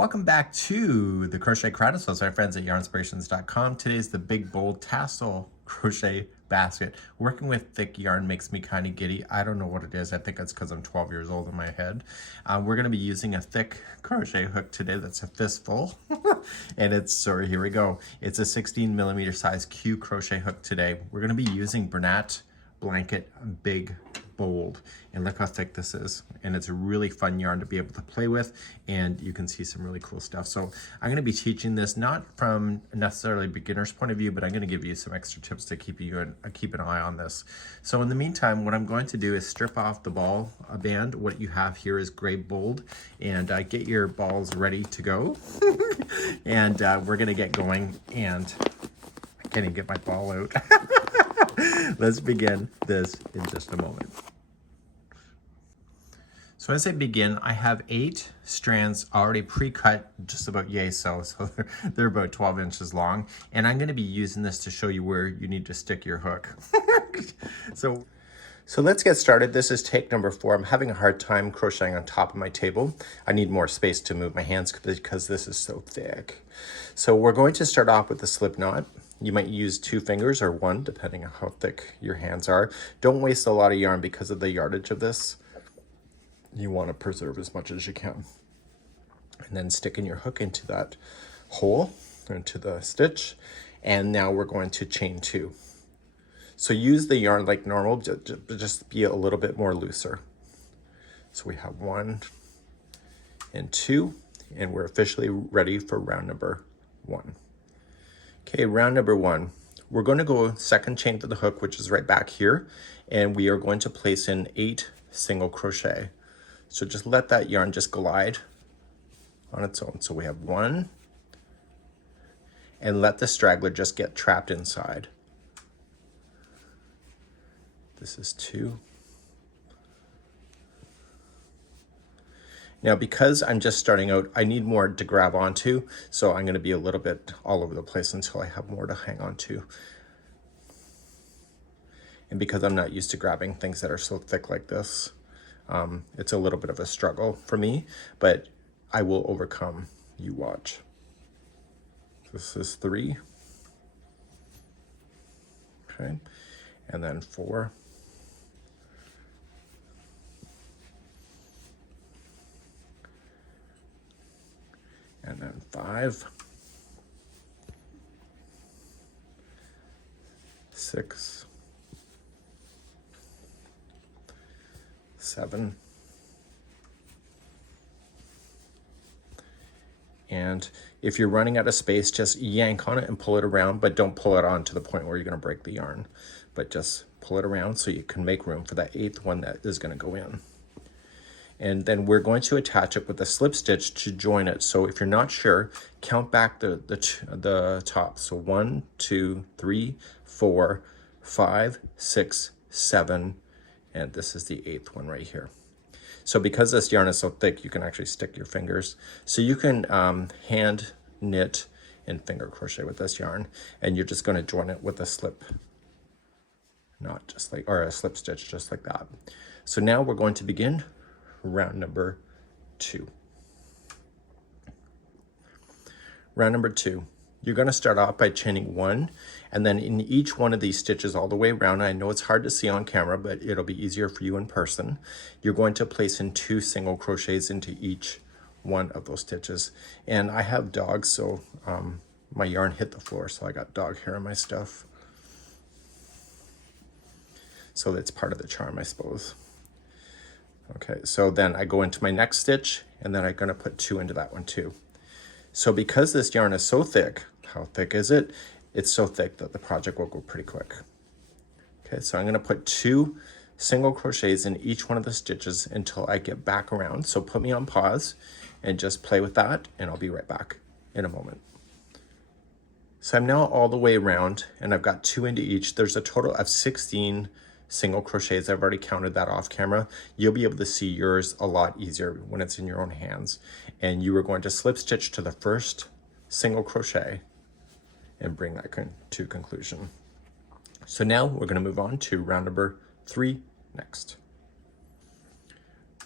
Welcome back to the Crochet Crowd. So my friends at yarnspirations.com. Today's the Big Bold Tassel Crochet Basket. Working with thick yarn makes me kind of giddy. I don't know what it is. I think it's because I'm 12 years old in my head. We're going to be using a thick crochet hook today that's a fistful. And here we go. It's a 16mm size Q crochet hook today. We're going to be using Bernat Blanket Big Bold, and look how thick this is, and it's a really fun yarn to be able to play with, and you can see some really cool stuff. So I'm going to be teaching this not from necessarily a beginner's point of view, but I'm going to give you some extra tips to keep an eye on this. So in the meantime, what I'm going to do is strip off the ball band. What you have here is gray bold, and get your balls ready to go. And we're going to get going, and I can't even get my ball out. Let's begin this in just a moment. So as I begin, I have 8 strands already pre-cut, just about yay so they're about 12 inches long. And I'm gonna be using this to show you where you need to stick your hook. So let's get started. This is take number 4. I'm having a hard time crocheting on top of my table. I need more space to move my hands because this is so thick. So we're going to start off with the slip knot. You might use 2 fingers or 1, depending on how thick your hands are. Don't waste a lot of yarn because of the yardage of this. You want to preserve as much as you can. And then sticking your hook into that hole, into the stitch. And now we're going to chain 2. So use the yarn like normal, just be a little bit more looser. So we have 1 and 2, and we're officially ready for round number 1. Okay, round number 1. We're going to go second chain to the hook, which is right back here, and we are going to place in 8 single crochet. So just let that yarn just glide on its own. So we have 1, and let the straggler just get trapped inside. This is 2. Now, because I'm just starting out, I need more to grab onto, so I'm going to be a little bit all over the place until I have more to hang on to. And because I'm not used to grabbing things that are so thick like this, it's a little bit of a struggle for me, but I will overcome. You watch. This is 3. Okay, and then 4. And then 5, 6, 7, and if you're running out of space, just yank on it and pull it around, but don't pull it on to the point where you're going to break the yarn, but just pull it around so you can make room for that 8th one that is going to go in. And then we're going to attach it with a slip stitch to join it. So if you're not sure, count back the top. So 1, 2, 3, 4, 5, 6, 7, and this is the 8th one right here. So because this yarn is so thick, you can actually stick your fingers. So you can hand knit and finger crochet with this yarn, and you're just going to join it with a slip knot, just like, or a slip stitch, just like that. So now we're going to begin round number 2. Round number 2. You're going to start off by chaining 1, and then in each one of these stitches all the way around, I know it's hard to see on camera, but it'll be easier for you in person, you're going to place in 2 single crochets into each one of those stitches. And I have dogs, so my yarn hit the floor, so I got dog hair on my stuff. So that's part of the charm, I suppose. Okay, so then I go into my next stitch, and then I'm going to put 2 into that one too. So because this yarn is so thick, how thick is it? It's so thick that the project will go pretty quick. Okay, so I'm going to put 2 single crochets in each one of the stitches until I get back around. So put me on pause and just play with that, and I'll be right back in a moment. So I'm now all the way around, and I've got 2 into each. There's a total of 16 single crochets. I've already counted that off camera. You'll be able to see yours a lot easier when it's in your own hands. And you are going to slip stitch to the first single crochet and bring that to conclusion. So now we're going to move on to round number 3 next.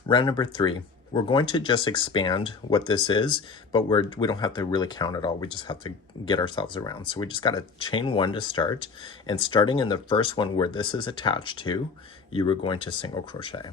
Round number 3, we're going to just expand what this is, but we don't have to really count it all. We just have to get ourselves around. So we just got to chain 1 to start, and starting in the first one where this is attached to, you were going to single crochet.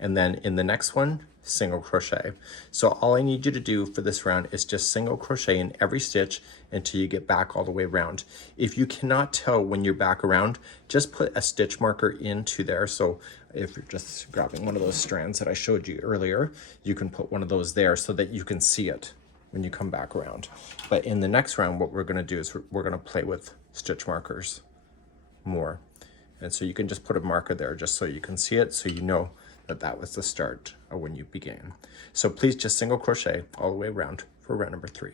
And then in the next one, single crochet. So all I need you to do for this round is just single crochet in every stitch until you get back all the way around. If you cannot tell when you're back around, just put a stitch marker into there. So if you're just grabbing one of those strands that I showed you earlier, you can put one of those there so that you can see it when you come back around. But in the next round, what we're going to do is we're going to play with stitch markers more. And so you can just put a marker there just so you can see it, so you know that that was the start of when you began. So please just single crochet all the way around for round number 3.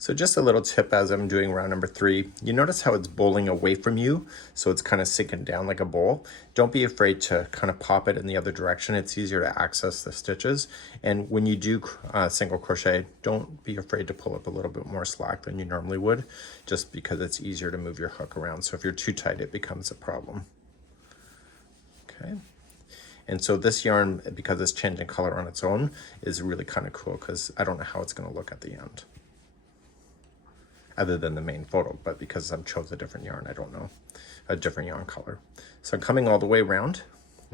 So just a little tip as I'm doing round number 3, you notice how it's bowling away from you, so it's kind of sinking down like a bowl. Don't be afraid to kind of pop it in the other direction. It's easier to access the stitches. And when you do single crochet, don't be afraid to pull up a little bit more slack than you normally would, just because it's easier to move your hook around. So if you're too tight, it becomes a problem. Okay. And so this yarn, because it's changing color on its own, is really kind of cool, because I don't know how it's going to look at the end, other than the main photo, but because I've chose a different yarn, I don't know, a different yarn color. So I'm coming all the way around,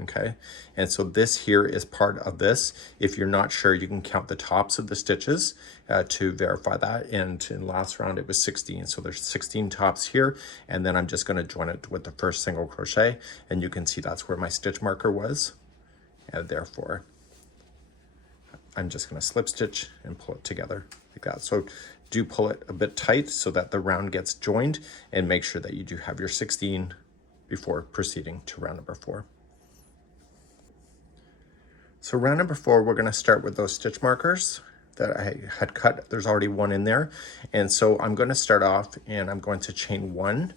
okay? And so this here is part of this. If you're not sure, you can count the tops of the stitches to verify that. And in last round, it was 16. So there's 16 tops here, and then I'm just gonna join it with the first single crochet, and you can see that's where my stitch marker was. And therefore, I'm just gonna slip stitch and pull it together like that. So do pull it a bit tight so that the round gets joined, and make sure that you do have your 16 before proceeding to round number 4. So round number 4, we're going to start with those stitch markers that I had cut. There's already one in there. And so I'm going to start off, and I'm going to chain 1,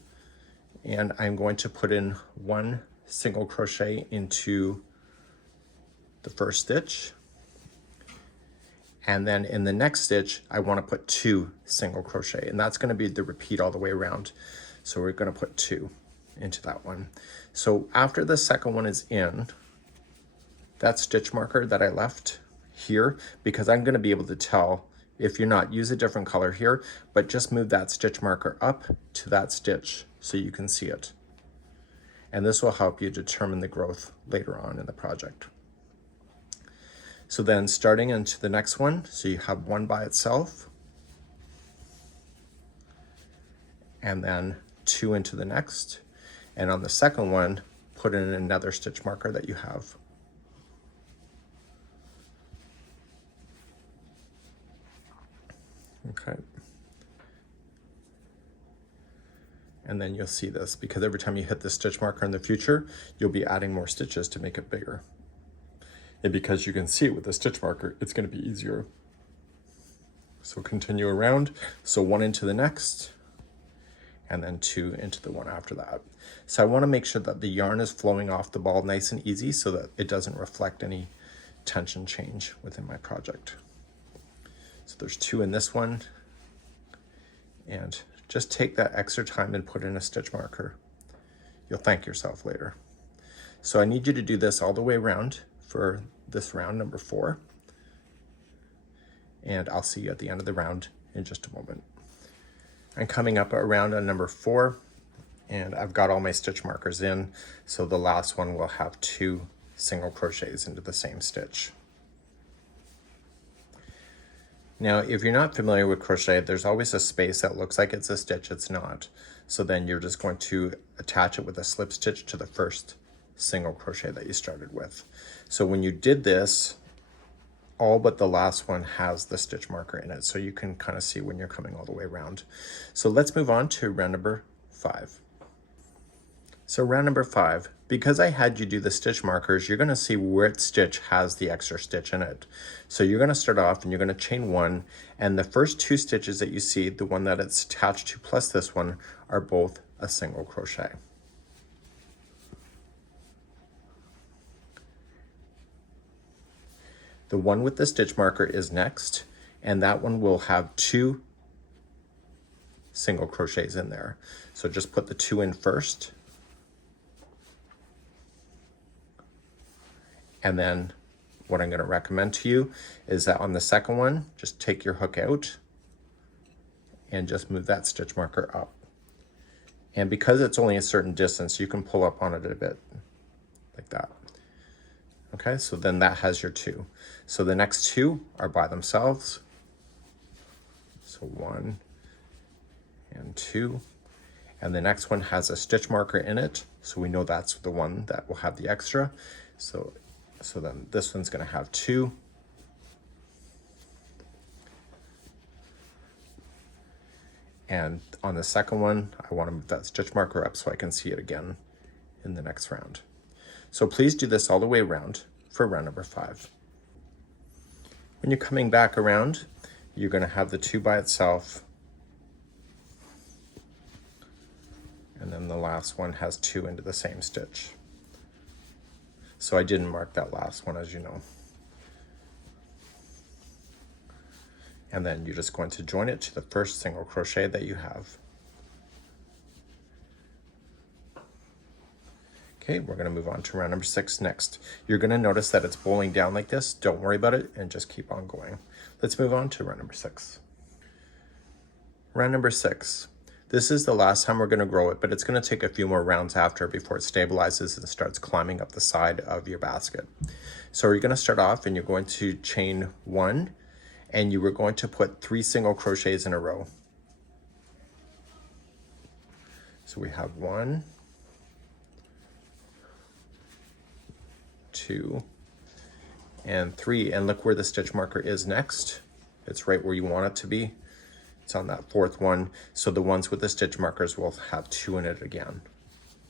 and I'm going to put in 1 single crochet into the first stitch. And then in the next stitch, I want to put 2 single crochet, and that's going to be the repeat all the way around. So we're going to put 2 into that one. So after the second one is in, that stitch marker that I left here, because I'm going to be able to tell, if you're not, use a different color here, but just move that stitch marker up to that stitch so you can see it. And this will help you determine the growth later on in the project. So then starting into the next one, so you have 1 by itself, and then 2 into the next, and on the second one, put in another stitch marker that you have. Okay. And then you'll see this, because every time you hit the stitch marker in the future, you'll be adding more stitches to make it bigger. And because you can see it with the stitch marker, it's going to be easier. So continue around. So 1 into the next, and then 2 into the one after that. So I want to make sure that the yarn is flowing off the ball nice and easy, so that it doesn't reflect any tension change within my project. So there's 2 in this one, and just take that extra time and put in a stitch marker. You'll thank yourself later. So I need you to do this all the way around for this round number 4, and I'll see you at the end of the round in just a moment. I'm coming up around on number 4, and I've got all my stitch markers in, so the last one will have 2 single crochets into the same stitch. Now, if you're not familiar with crochet, there's always a space that looks like it's a stitch, it's not. So then you're just going to attach it with a slip stitch to the first single crochet that you started with. So when you did this, all but the last one has the stitch marker in it, so you can kind of see when you're coming all the way around. So let's move on to round number 5. So round number 5, because I had you do the stitch markers, you're going to see which stitch has the extra stitch in it. So you're going to start off and you're going to chain 1, and the first 2 stitches that you see, the one that it's attached to plus this one, are both a single crochet. The one with the stitch marker is next, and that one will have 2 single crochets in there. So just put the 2 in first. And then what I'm going to recommend to you is that on the second one, just take your hook out and just move that stitch marker up. And because it's only a certain distance, you can pull up on it a bit like that. Okay, so then that has your 2. So the next 2 are by themselves. So 1 and 2. And the next one has a stitch marker in it. So we know that's the one that will have the extra. So then this one's going to have 2. And on the second one, I want to move that stitch marker up so I can see it again in the next round. So please do this all the way around for round number 5. When you're coming back around, you're going to have the 2 by itself. And then the last one has 2 into the same stitch. So I didn't mark that last one, as you know. And then you're just going to join it to the first single crochet that you have. Okay, we're going to move on to round number 6 next. You're going to notice that it's bowling down like this. Don't worry about it and just keep on going. Let's move on to round number 6. Round number 6. This is the last time we're going to grow it, but it's going to take a few more rounds after before it stabilizes and starts climbing up the side of your basket. So you're going to start off and you're going to chain 1, and you were going to put 3 single crochets in a row. So we have 1, 2, and 3. And look where the stitch marker is next. It's right where you want it to be. It's on that 4th one. So the ones with the stitch markers will have 2 in it again.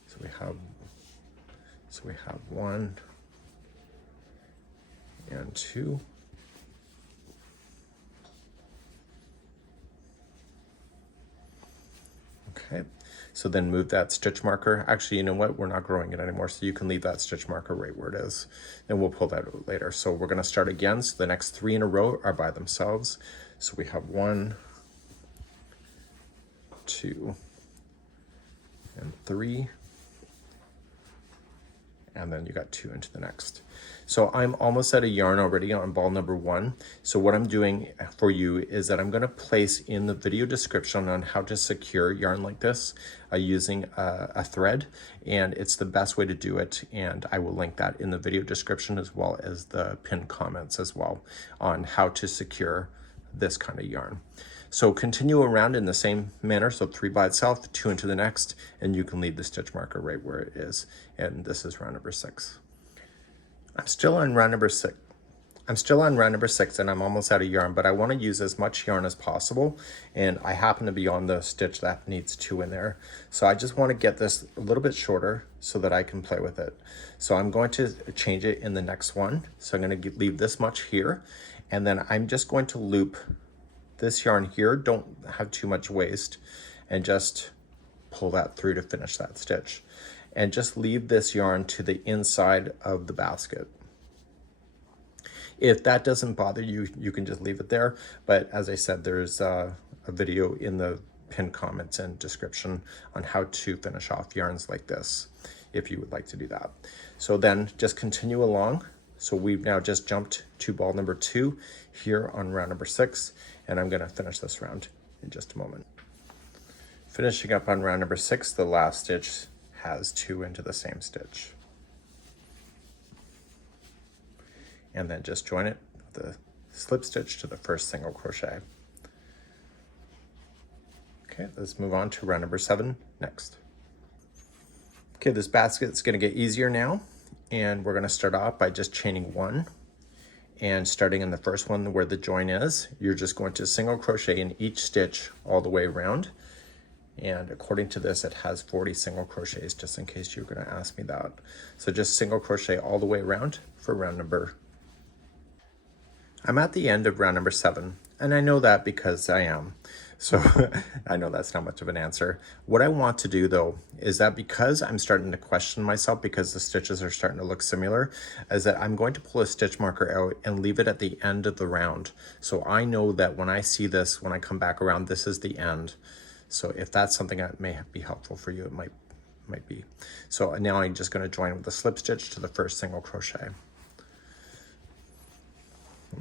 So we have 1 and 2. Okay, so then move that stitch marker. Actually, you know what? We're not growing it anymore, so you can leave that stitch marker right where it is. And we'll pull that out later. So we're going to start again. So the next 3 in a row are by themselves. So we have 1, 2, and 3. And then you got 2 into the next. So I'm almost out of yarn already on ball number 1. So what I'm doing for you is that I'm going to place in the video description on how to secure yarn like this using a thread, and it's the best way to do it, and I will link that in the video description as well as the pinned comments as well on how to secure this kind of yarn. So continue around in the same manner. So 3 by itself, 2 into the next, and you can leave the stitch marker right where it is. And this is round number 6. I'm still on round number 6. And I'm almost out of yarn, but I want to use as much yarn as possible. And I happen to be on the stitch that needs 2 in there. So I just want to get this a little bit shorter so that I can play with it. So I'm going to change it in the next one. So I'm going to leave this much here. And then I'm just going to loop this yarn here. Don't have too much waste, and just pull that through to finish that stitch. And just leave this yarn to the inside of the basket. If that doesn't bother you, you can just leave it there. But as I said, there's a video in the pinned comments and description on how to finish off yarns like this, if you would like to do that. So then just continue along. So we've now just jumped to ball number 2 here on round number 6, and I'm going to finish this round in just a moment. Finishing up on round number 6, the last stitch has 2 into the same stitch. And then just join it with the slip stitch to the first single crochet. Okay, let's move on to round number 7 next. Okay, this basket's going to get easier now. And we're going to start off by just chaining 1, and starting in the first one where the join is, you're just going to single crochet in each stitch all the way around. And according to this, it has 40 single crochets, just in case you're going to ask me that. So just single crochet all the way around for round number. I'm at the end of round number 7, and I know that because I am. So I know that's not much of an answer. What I want to do though, is that because I'm starting to question myself because the stitches are starting to look similar, is that I'm going to pull a stitch marker out and leave it at the end of the round. So I know that when I see this, when I come back around, this is the end. So if that's something that may be helpful for you, it might be. So now I'm just going to join with a slip stitch to the first single crochet.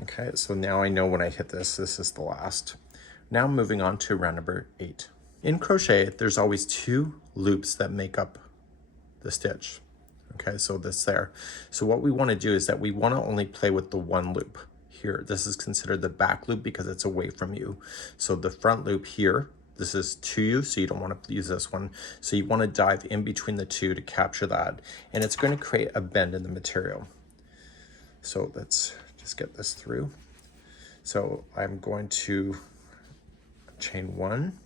Okay, so now I know when I hit this is the last. Now moving on to round number 8. In crochet, there's always 2 loops that make up the stitch. Okay, so this there. So what we want to do is that we want to only play with the 1 loop here. This is considered the back loop because it's away from you. So the front loop here, this is to you, so you don't want to use this one. So you want to dive in between the 2 to capture that. And it's going to create a bend in the material. So let's just get this through. So I'm going to chain 1,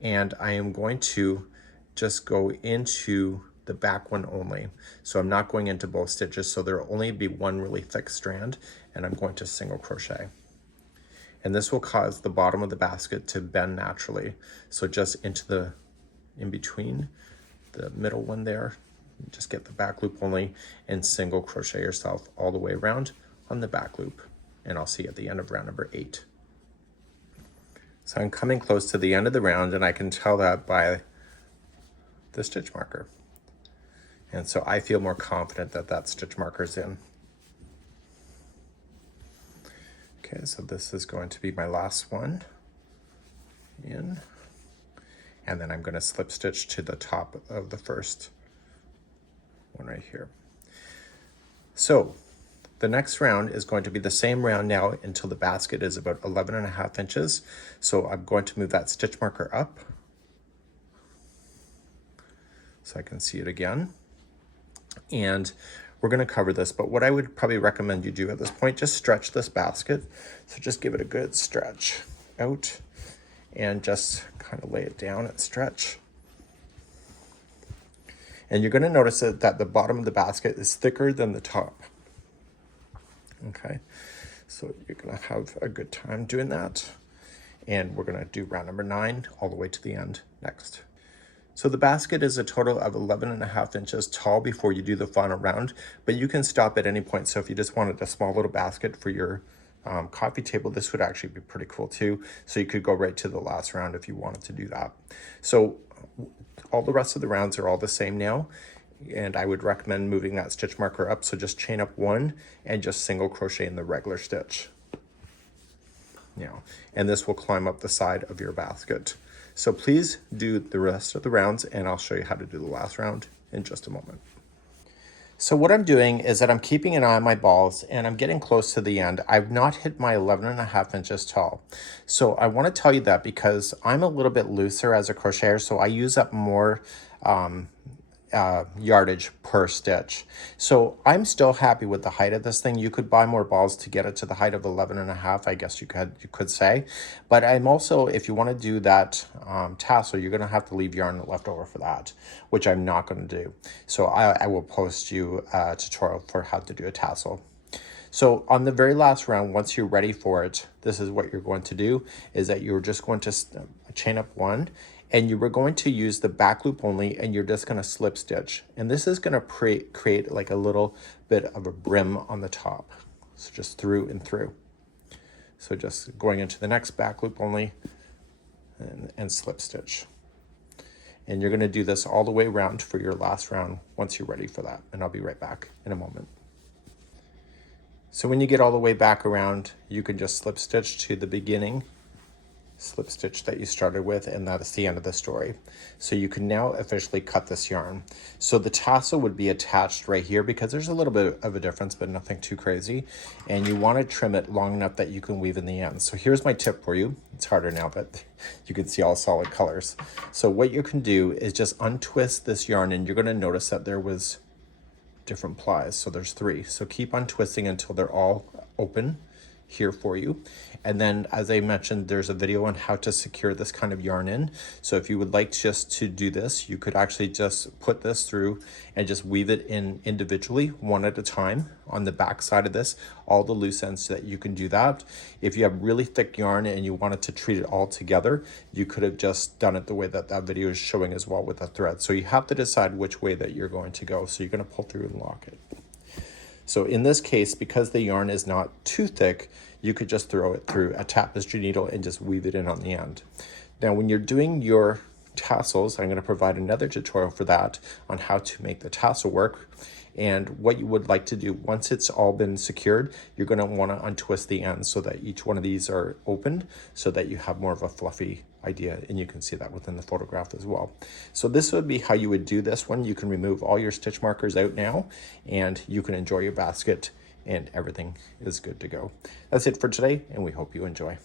and I am going to just go into the back one only. So I'm not going into both stitches, so there'll only be 1 really thick strand, and I'm going to single crochet. And this will cause the bottom of the basket to bend naturally. So just in between the middle one there, just get the back loop only and single crochet yourself all the way around on the back loop. And I'll see you at the end of round number 8. So I'm coming close to the end of the round, and I can tell that by the stitch marker. And so I feel more confident that that stitch marker is in. Okay, so this is going to be my last one in, and then I'm going to slip stitch to the top of the first one right here. So the next round is going to be the same round now until the basket is about 11.5 inches. So I'm going to move that stitch marker up so I can see it again. And we're going to cover this, but what I would probably recommend you do at this point, just stretch this basket. So just give it a good stretch out and just kind of lay it down and stretch. And you're going to notice that the bottom of the basket is thicker than the top. Okay, so you're going to have a good time doing that. And we're going to do round number 9 all the way to the end next. So the basket is a total of 11.5 inches tall before you do the final round, but you can stop at any point. So if you just wanted a small little basket for your coffee table, this would actually be pretty cool too. So you could go right to the last round if you wanted to do that. So all the rest of the rounds are all the same now, and I would recommend moving that stitch marker up. So just chain up 1 and just single crochet in the regular stitch. Now, and this will climb up the side of your basket. So please do the rest of the rounds, and I'll show you how to do the last round in just a moment. So what I'm doing is that I'm keeping an eye on my balls, and I'm getting close to the end. I've not hit my 11.5 inches tall. So I want to tell you that because I'm a little bit looser as a crocheter, so I use up more yardage per stitch. So I'm still happy with the height of this thing. You could buy more balls to get it to the height of 11.5, I guess you could say. But I'm also, if you want to do that tassel, you're going to have to leave yarn left over for that, which I'm not going to do. So I will post you a tutorial for how to do a tassel. So on the very last round, once you're ready for it, this is what you're going to do, is that you're just going to chain up 1, and you were going to use the back loop only, and you're just going to slip stitch. And this is going to create like a little bit of a brim on the top. So just through and through. So just going into the next back loop only and slip stitch. And you're going to do this all the way around for your last round once you're ready for that. And I'll be right back in a moment. So when you get all the way back around, you can just slip stitch to the beginning slip stitch that you started with, and that is the end of the story. So you can now officially cut this yarn. So the tassel would be attached right here because there's a little bit of a difference, but nothing too crazy. And you want to trim it long enough that you can weave in the end. So here's my tip for you. It's harder now, but you can see all solid colors. So what you can do is just untwist this yarn, and you're going to notice that there was different plies. So there's 3. So keep untwisting until they're all open here for you. And then, as I mentioned, there's a video on how to secure this kind of yarn in. So if you would like just to do this, you could actually just put this through and just weave it in individually, one at a time on the back side of this, all the loose ends, so that you can do that. If you have really thick yarn and you wanted to treat it all together, you could have just done it the way that that video is showing as well with the thread. So you have to decide which way that you're going to go. So you're going to pull through and lock it. So in this case, because the yarn is not too thick, you could just throw it through a tapestry needle and just weave it in on the end. Now, when you're doing your tassels, I'm going to provide another tutorial for that on how to make the tassel work. And what you would like to do once it's all been secured, you're going to want to untwist the ends so that each one of these are opened so that you have more of a fluffy idea, and you can see that within the photograph as well. So this would be how you would do this one. You can remove all your stitch markers out now, and you can enjoy your basket, and everything is good to go. That's it for today, and we hope you enjoy.